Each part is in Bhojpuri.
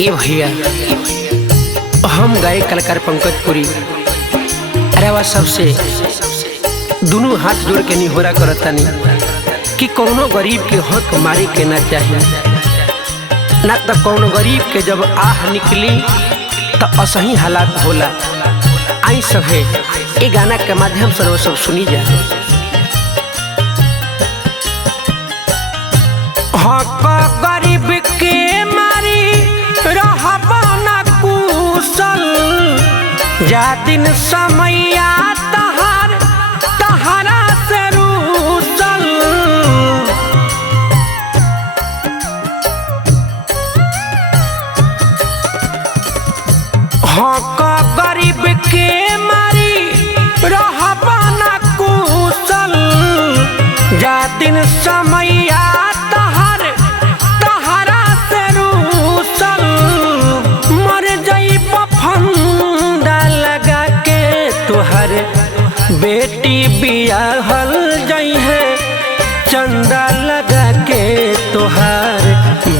ए भैया, हम गायक कलाकार पंकज पुरी अरेवा सबसे दोनों हाथ जोड़ के निहोरा करतानी कि कौनो गरीब के हक मारे के ना चाहिए, ना तो कौनो गरीब के जब आह निकली तो असही हालात होला। आई सभे ए गाना के माध्यम से वो सब सुनी जा। हक गरीब के मारी रहबा ना कुशल, जा दिन समैया तहारा से रूसल। हक गरीब के मारी रहबा ना कुशल, जा दिन समैया तहारा से रूसल। मर जाइब फंदा लगा के तुहर बेटी बियाहल जाई है, चंदा लगा के तुहार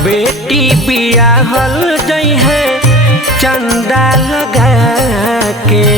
बेटी बियाहल जाई है, चंदा लगा के।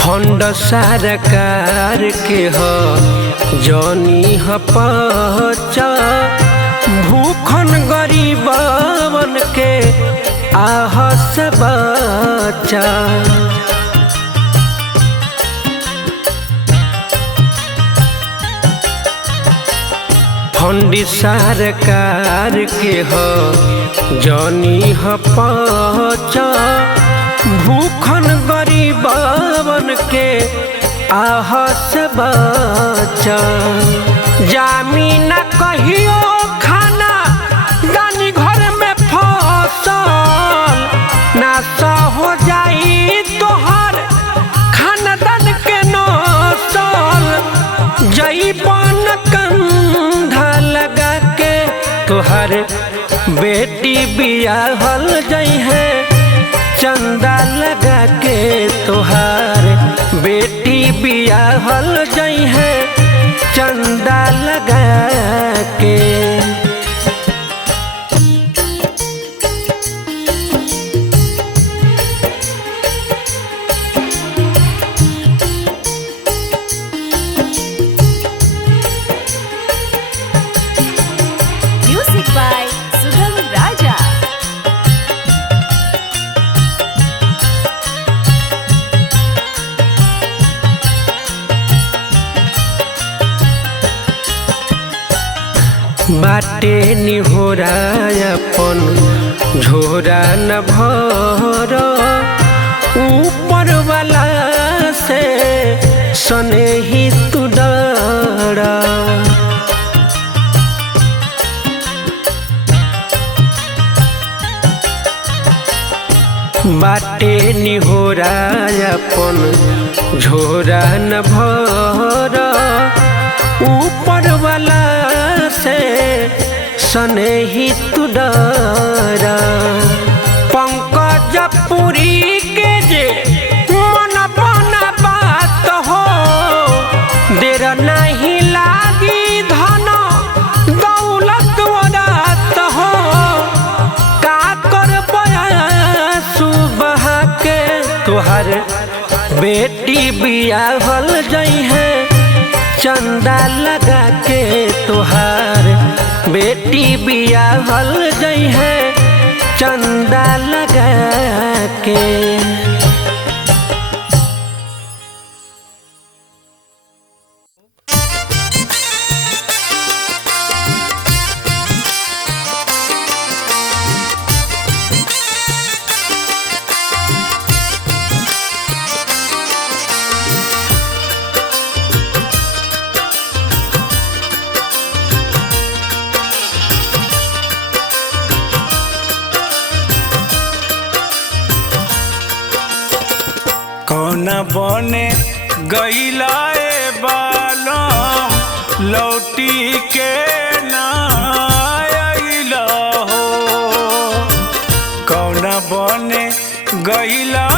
फंड सरकार के हो जौनी ह पचा, भूखन गरीबन के आह से बचा। फंड सरकार के हो जौनी ह पचा, भूखन गरीबन के आह से बचा। जामीन कहियो खाना दानी घर में फसल, नासा हो जाई तोहर खानदान के नसल। जईबन कंधा लगा के तोहर बेटी बियाहल जाई है, चंदा लगा के तोहार बेटी बियाहल जाई है, चंदा लगा के। म्यूजिक बाय सुगम राजा। बाटे निहोरा अपन झोरा न भर, ऊपर वाला से सने ही तू डरा। बाटे निहोरा अपन झोरा न भर, ऊपर वाला से सने ही तू डरा। पंकज पुरी के जे मन बना बात हो, देर नहीं लागी धन दौलत वरात हो। का कर सुबह के तुहर बेटी बियाहल जाई है, चंदा लगा के तुहार बेटी बियाहल जाई है, चंदा लगा के। कौन बने गईला बालम लौटी के ना आइला हो। कौन बने गईला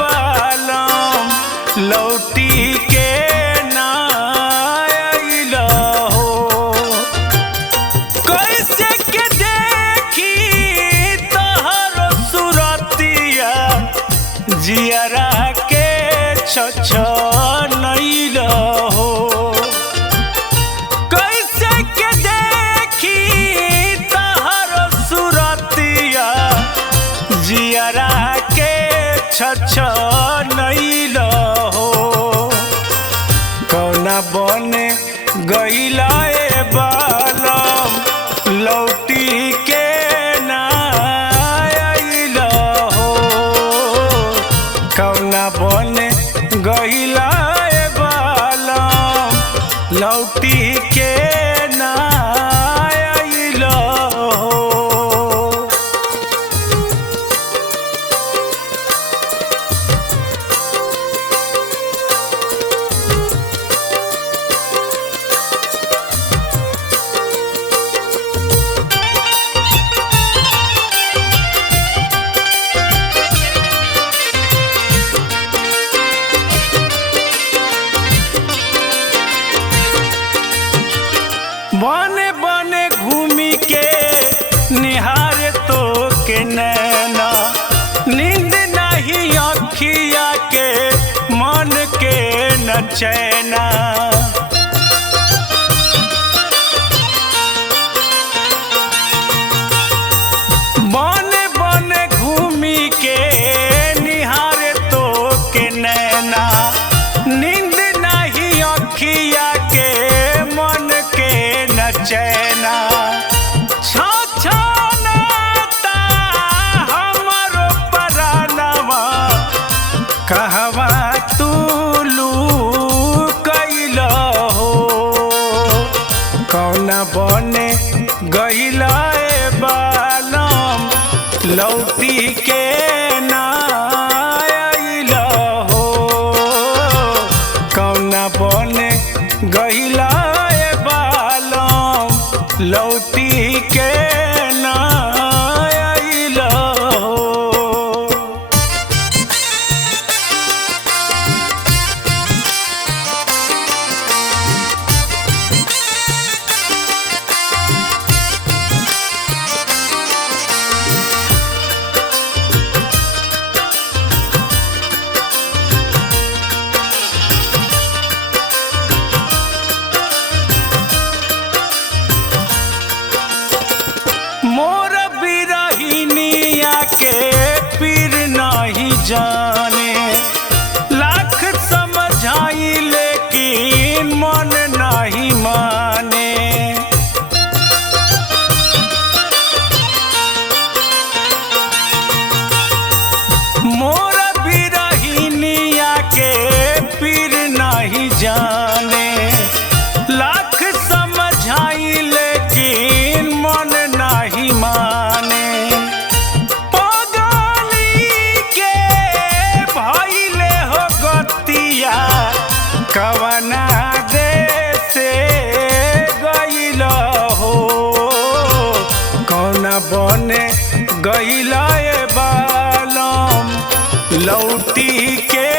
बालम लौटी के ना आइला हो। कैसे के देखी तोहर सुरतिया जियरा के छछनैल हो। कैसे के देखी तोहर सुरतिया जियरा के छछनैल हो। कौन बने गईला बालम लौटी के ना आइल हो। कौन बने गईला बालम लौटी के ना आइल हो। बने बने घूमी के निहार तो के नैना नींद नहीं अखिया के मन के न चैना। बने बने घूमी के निहार तो के नैना नींद नहीं अखिया के मन के न चैना। छछनाता हमरो परानवा कहवा तू लुकैल हो। कौन बने गईला बालम लौटी के ना आइल हो। कौन बने गईला बालम लौटी के ना आइल हो। मोर बिरहिनिया के पीर नहीं जाने लाख समझाई लेकिन मन नहीं माने। मोर बिरहिनिया के पीर नहीं जाने लाख समझाई लेकिन मन नहीं माने। पगली के भइले हो गतिया कवना देश से गइल हो। कौन बने गइला बालम लौटी के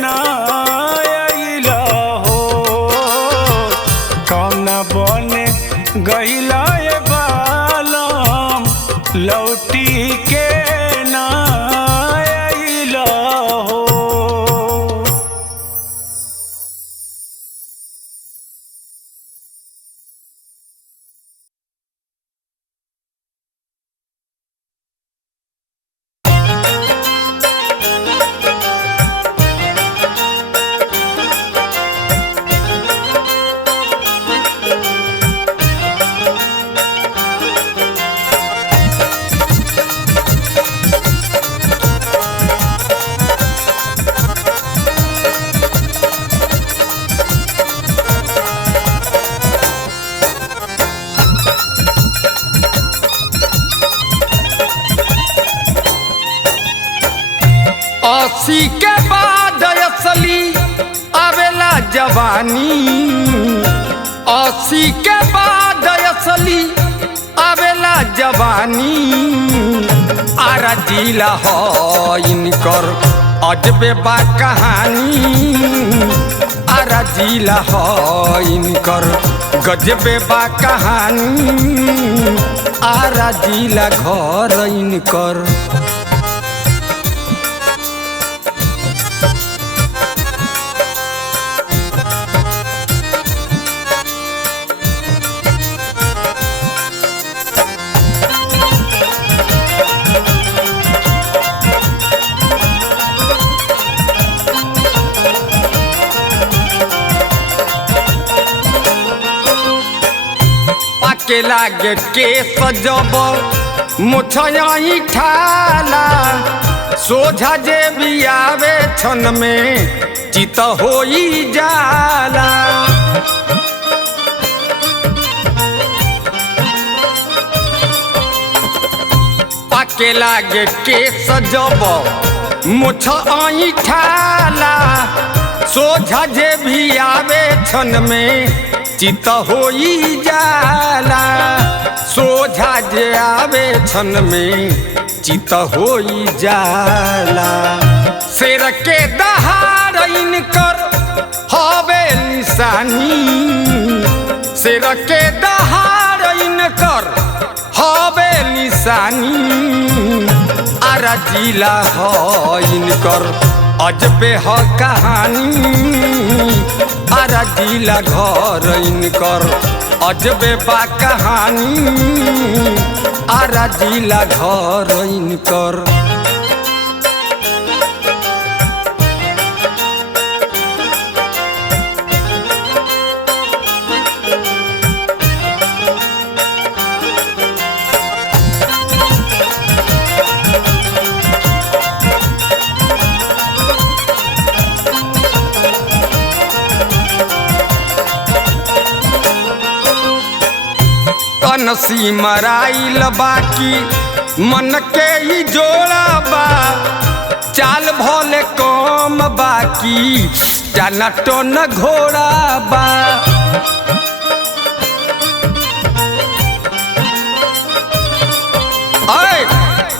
ना आइल हो। कौन बने गईला बालम लौटी के ना आइल हो। अस्सी के बाद असली आवेला जवानी 80 के बाद असली आवेला जवानी आरा जिला हो इनकर अजबे बा कहानी आरा जिला हो इनकर गजबे बा कहानी आरा जिला घर इनकर के लागे के सजब मुछई ठाला सोझा जे भी आवे छन में चित होई जाला पाके लागे के सजब मुछई ठाला सोझा जे भी आवे छन में चित होई जाला सोझा जे आवे छन में चित होई जाला शेर के दहाड़ इनकर हवे निशानी शेर के दहाड़ इनकर हवे निशानी आरा जिला हो इनकर अजबे हो कहानी आरा जिला घर इनकर अजबे बा कहानी आरा जिला घर इनकर नसी मराइल बाकी मन के ही जोड़ा बा चाल भले कम बाकी जाना तो न घोड़ा बा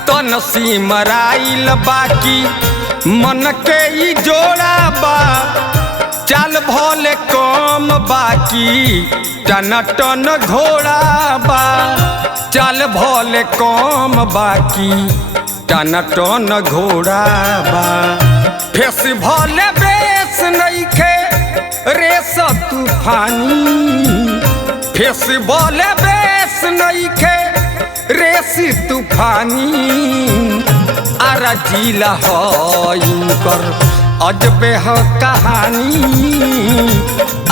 तो नसी मराइल बाकी मन के ही जोड़ा बा चाल भले कम बाकी टन टन घोड़ा बा चाल भले कम बाकी टन टन घोड़ा बा फेस भले बेस नइखे रेस तूफानी फेस भले बेस नइखे रेस तूफानी आरा जिला हो इनकर अजबे हो कहानी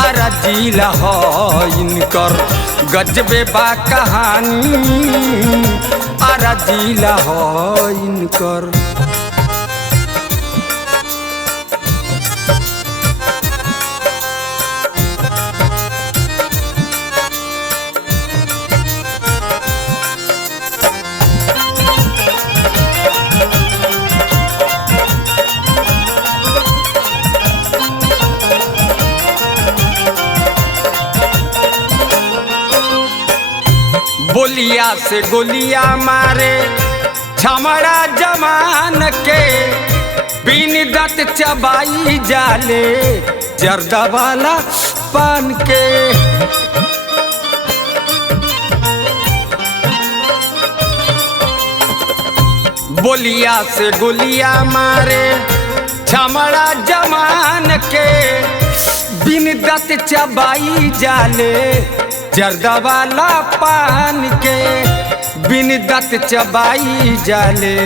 आरा जिला हो इनकर गजबे बा कहानी आरा जिला हो इनकर बोलिया से गोलिया मारे छमड़ा जमान के बिन दत चबाई जाले जर्दा वाला पान के बोलिया से गोलिया मारे छमड़ा जमान के बिन दत चबाई जाले जर्दा वाला पान के बिन दत चबाई जाले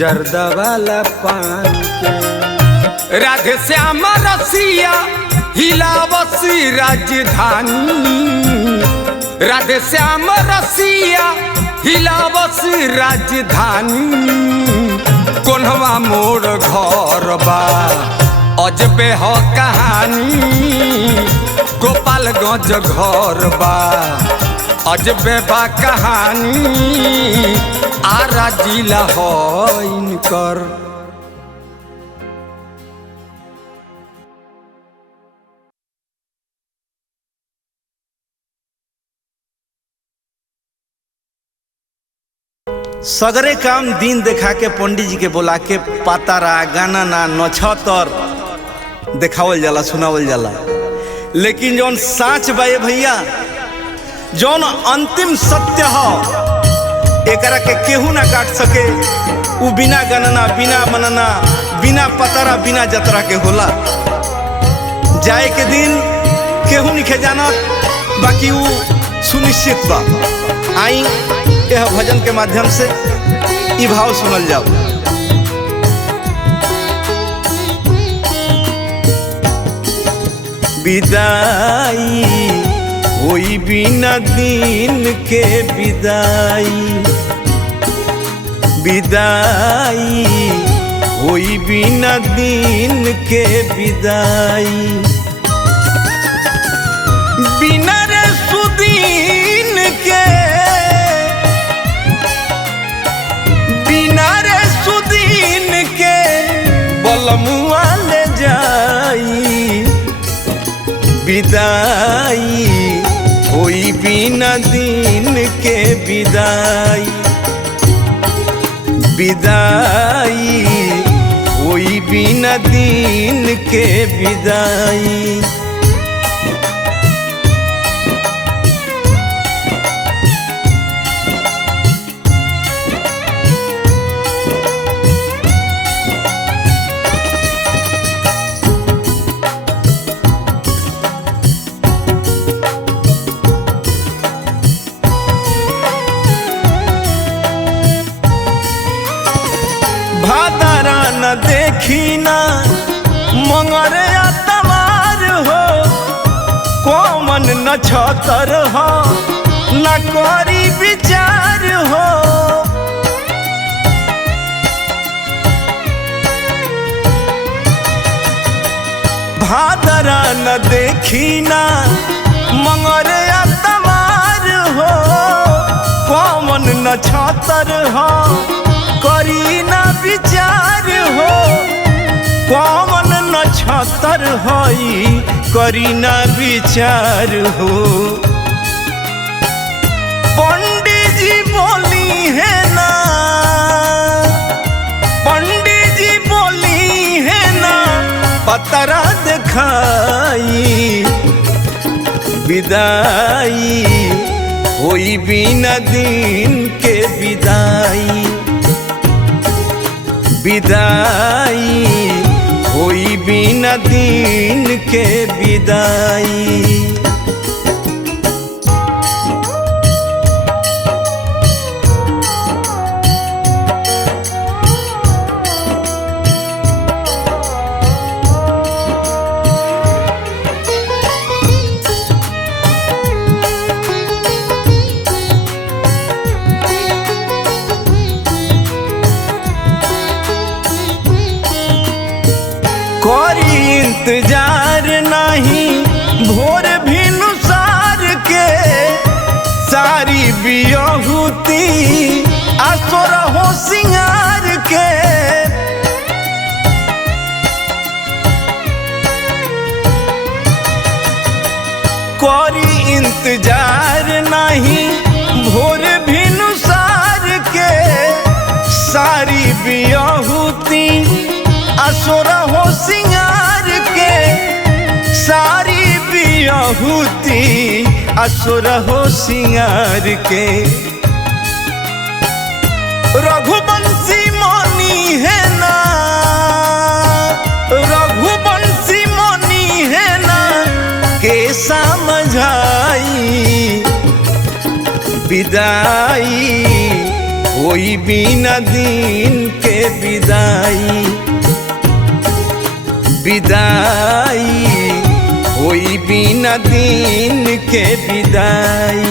जर्दा वाला पान के राधे श्याम रसिया हिलावसी राजधानी राधे श्याम रसिया हिलावसी राजधानी कोन्हवा मोर घर बा अजबे हो कहानी गोपालगंज घर बा अजबे बा कहानी आरा जिला हो इनकर। सगरे काम दिन देखा के पंडित जी के बोला के पातारा गाना ना नछतर देखावल जाला सुनावल जाला। लेकिन जौन साच बाए भैया जौन अंतिम सत्य हो एकरा के केहू ना काट सके। उ बिना गणना बिना मनना बिना पतारा बिना जतरा के होला। जाए के दिन केहू नहीं जानत बाकी उ सुनिश्चित बा। आई यह भजन के माध्यम से ई भाव सुनल जाओ। विदाई होई बिना दिन के विदाई, विदाई होई बिना दिन के विदाई, बिना रे सुदीन के, बिना रे सुदीन के बलमुआ ले जाई। विदाई होई बिना दिन के विदाई, विदाई होई बिना दिन के विदाई। भादरा न देखी ना मंगर तमार हो, कोमन न छतर हो न करी विचार हो। भादरा न देखी ना मंगर तमार हो, कोमन न छतर हो करी ना विचार हो। कौन न छतर होई करी ना विचार हो। पंडित जी बोली है ना, पंडित जी बोली है ना पतरा दिखाई। विदाई होई बिना दिन के विदाई, विदाई होई बिना दिन के विदाई। कोरी इंतजार नहीं भोर भी नुसार के, सारी बियहुती आसोर हो सिंगार के। कोरी इंतजार नहीं भोर भी नुसार के, सारी बियहुती असुर हो सिंगार के। सारी बियहुती असुर हो सिंगार के। रघुवंशी मनी है ना, रघुवंशी मनी है ना के समझाई। विदाई होई बिना दिन के विदाई, विदाई होई बिना दिन के विदाई।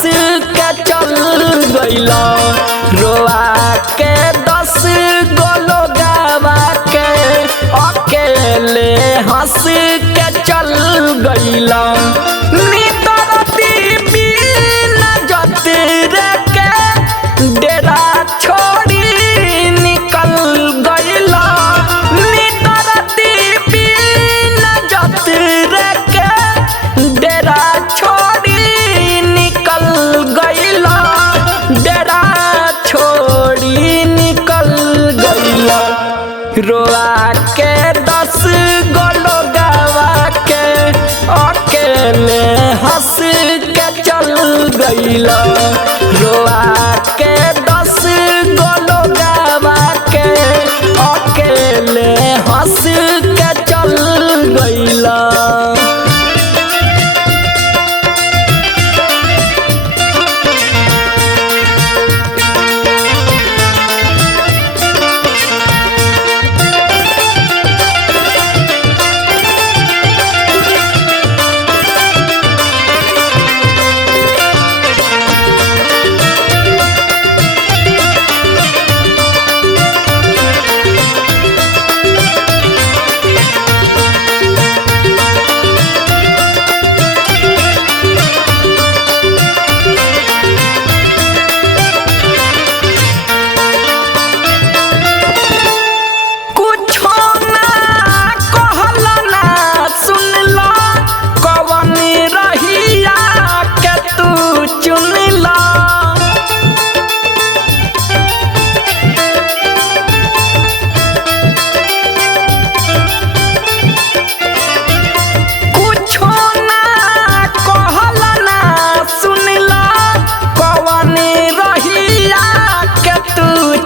के चल गइला रोआ के 10 गो लोगवा के अकेले हंस के चल गइला नितरती बिन जतिर के डेरा छोड़ी निकल गइला नितरती बिन जतिर के डेरा छोड़ी निकल गइला डेरा छोड़ी निकल गइला रोआ के 10 गो लोगवा के अकेले हंस के चल गइला रोआ के 10 गो लोगवा के अकेले हंस के चल गइला।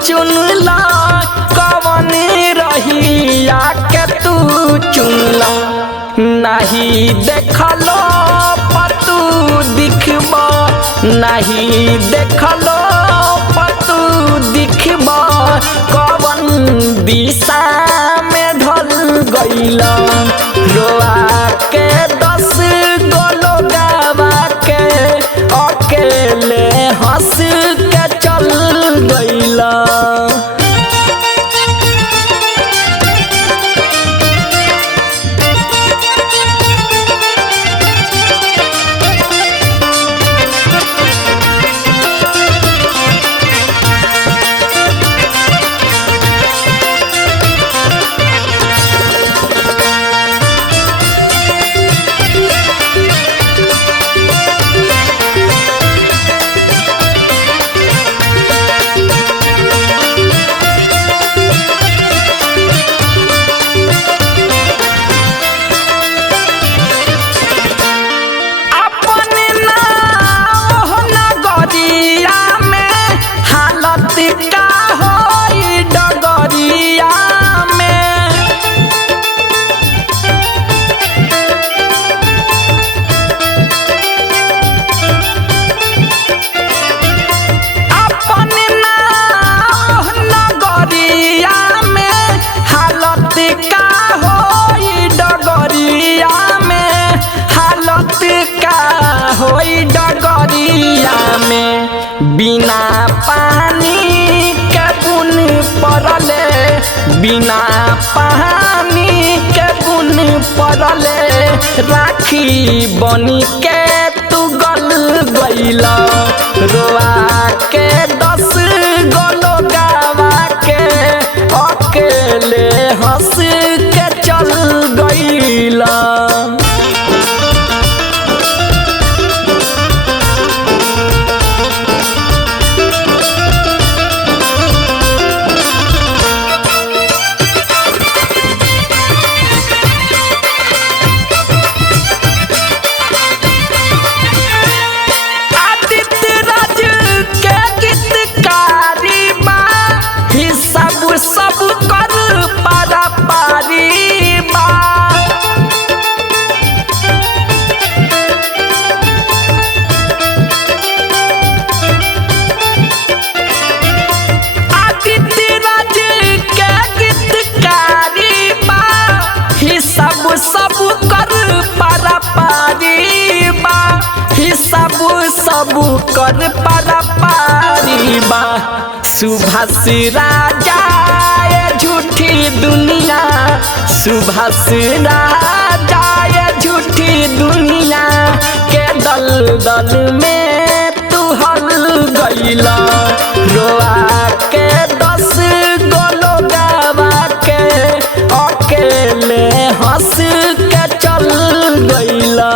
चुनला कवन रहिया के तू चुनला नहीं देखलो पतू दिखबा नहीं देखलो पतू दिखबा कवन दिशा में ढल गइला रोआ के 10 गो लोगवा के अकेले हंस के चल गइला। होई डगरिया में बिना पानी के बुन पड़ले बिना पानी के बुन पड़ले राखी बनी के तू गल गइला रोआ के 10 गो लोगवा के अकेले हंस के चल गइला। आदित्य राज सब कर पारा पारी बा सुभाष राजा ये झूठी दुनिया सुभाष राजा ये झूठी दुनिया के दल दल में तू हल गईला रोआ के 10 गोलो गावा के अकेले हंस के चल गईला।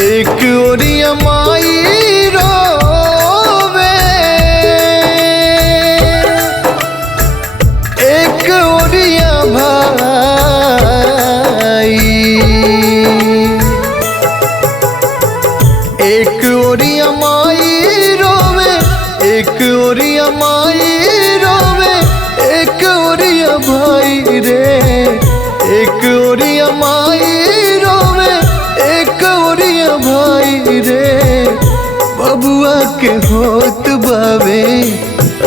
एक ओरिया माई रोवे एक ओरिया भाई एक ओरिया माई रोवे एक ओरिया माई रोवे एक ओरिया भाई रे एक ओरिया माई रोवे एक ओरिया भाई रे बबुआ के होत बावे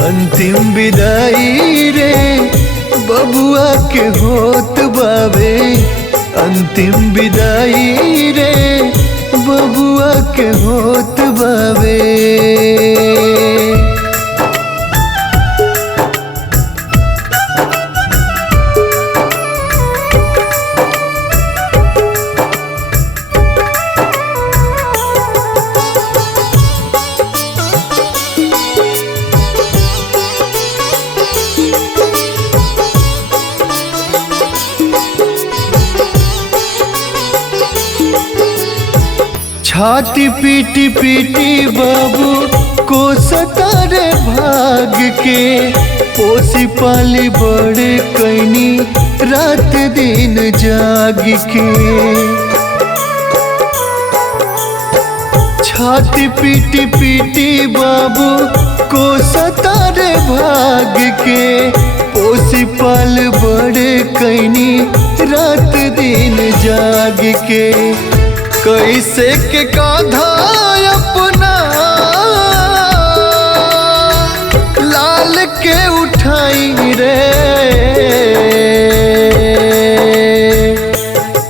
अंतिम विदाई रे बबुआ के होत बावे अंतिम विदाई रे बबुआ के होत बावे। छाती पीटी पीटी बाबू को सतारे भाग के पोसी पाली बड़े कैनी रात दिन जाग के छाती पीटी पीटी बाबू को सतारे भाग के पोसी पाल बड़े कैनी रात दिन जाग के कैसे के कांधा अपना लाल के उठाई रे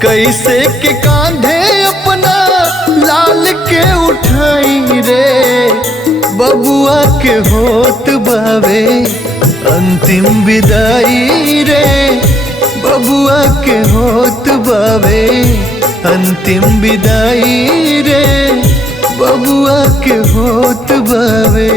कैसे के कांधे अपना लाल के उठाई रे बबुआ के होत बावे अंतिम विदाई रे बबुआ के होत बावे अंतिम विदाई रे बबुआ के होत बावे।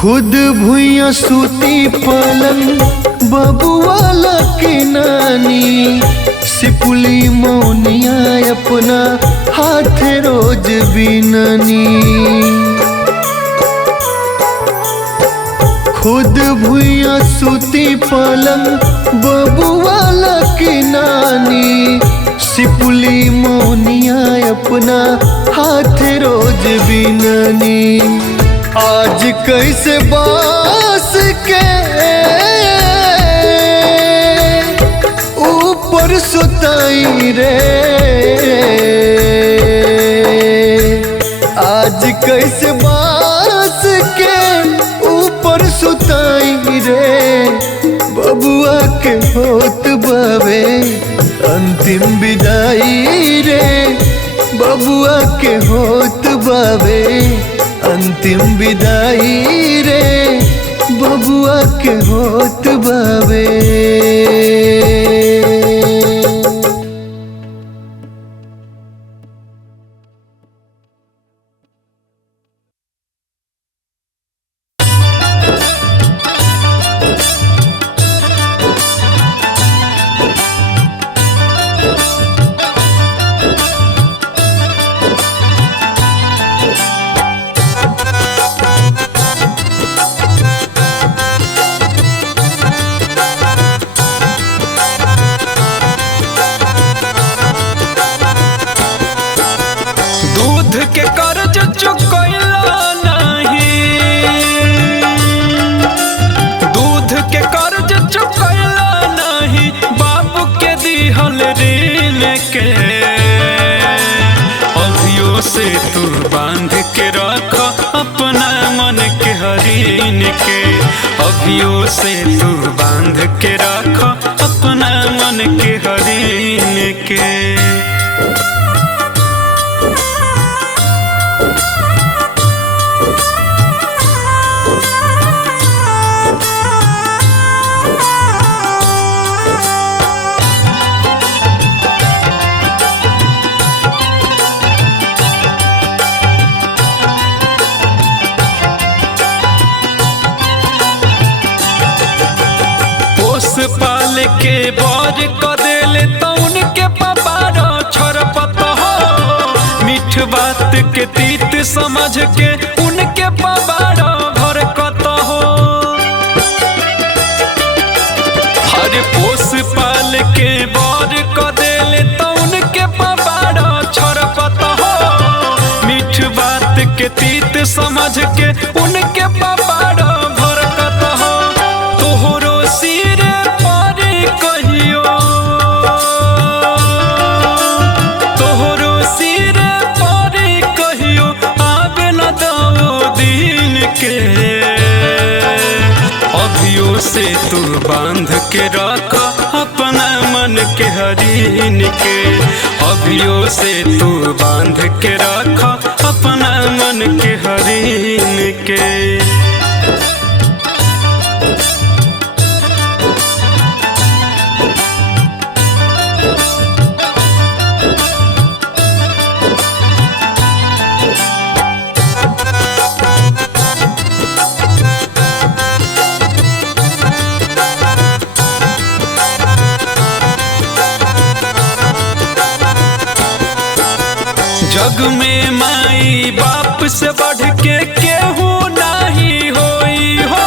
खुद भुइया सूती पलंग बबुआला के नानी सिपुली मौनिया अपना हाथ रोज बिननी खुद भुइया सूती पलंग बबुआला के नानी सिपुली मौनिया अपना हाथ रोज बिननी आज कैसे बास के ऊपर सुताई रे आज कैसे बास के ऊपर सुताई रे बबुआ के होत बावे अंतिम विदाई रे बबुआ के होत बावे अंतिम विदाई रे बबुआ के होत बावे। के कर्ज चुकैला नहीं, दूध के कर्ज चुकैला नहीं, बाबू के दिहल ऋण के। अभियो से तू बांध के रख अपना मन के हरीन के। अभियो से तू बांध के रख अपना मन के हरीन के। पाल के बर कदेले तौन के पपारो छरपत हो। मीठ बात के तीत समझ के उनके पबारो भरकत हो। हर पोस पाल के बर कदेले तौन के पबारो छरपत हो। मीठ बात के तीत समझ के उनके पबारो भरकत हो। तोहरो सिर से तू बांध के रख अपना मन के हरीन के। अभियो से तू बांध के रख अपना मन के हरीन के। जग में माई बाप से बढ़ के केहू नहीं होई हो।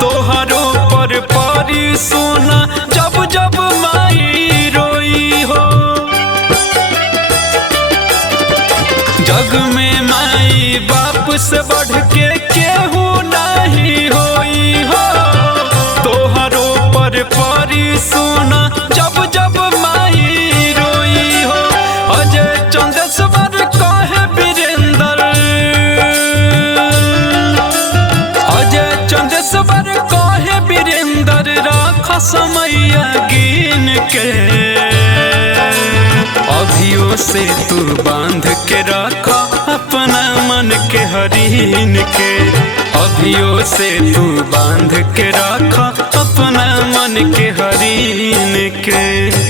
तोहरो पर परी सोना जब जब माई रोई हो। जग में माई बाप से बढ़ के केहू नहीं होई हो। तोहरो पर परी सोना जब जब माई रोई हो। अजय चंदेश्वर कहे वीरेंद्र, अजय चंदेश्वर कहे वीरेंद्र राख समय गिन के। अभियो से तू बांध के रख अपना मन के हरीन के। अभियो से तू बांध के रख अपना मन के हरीन के।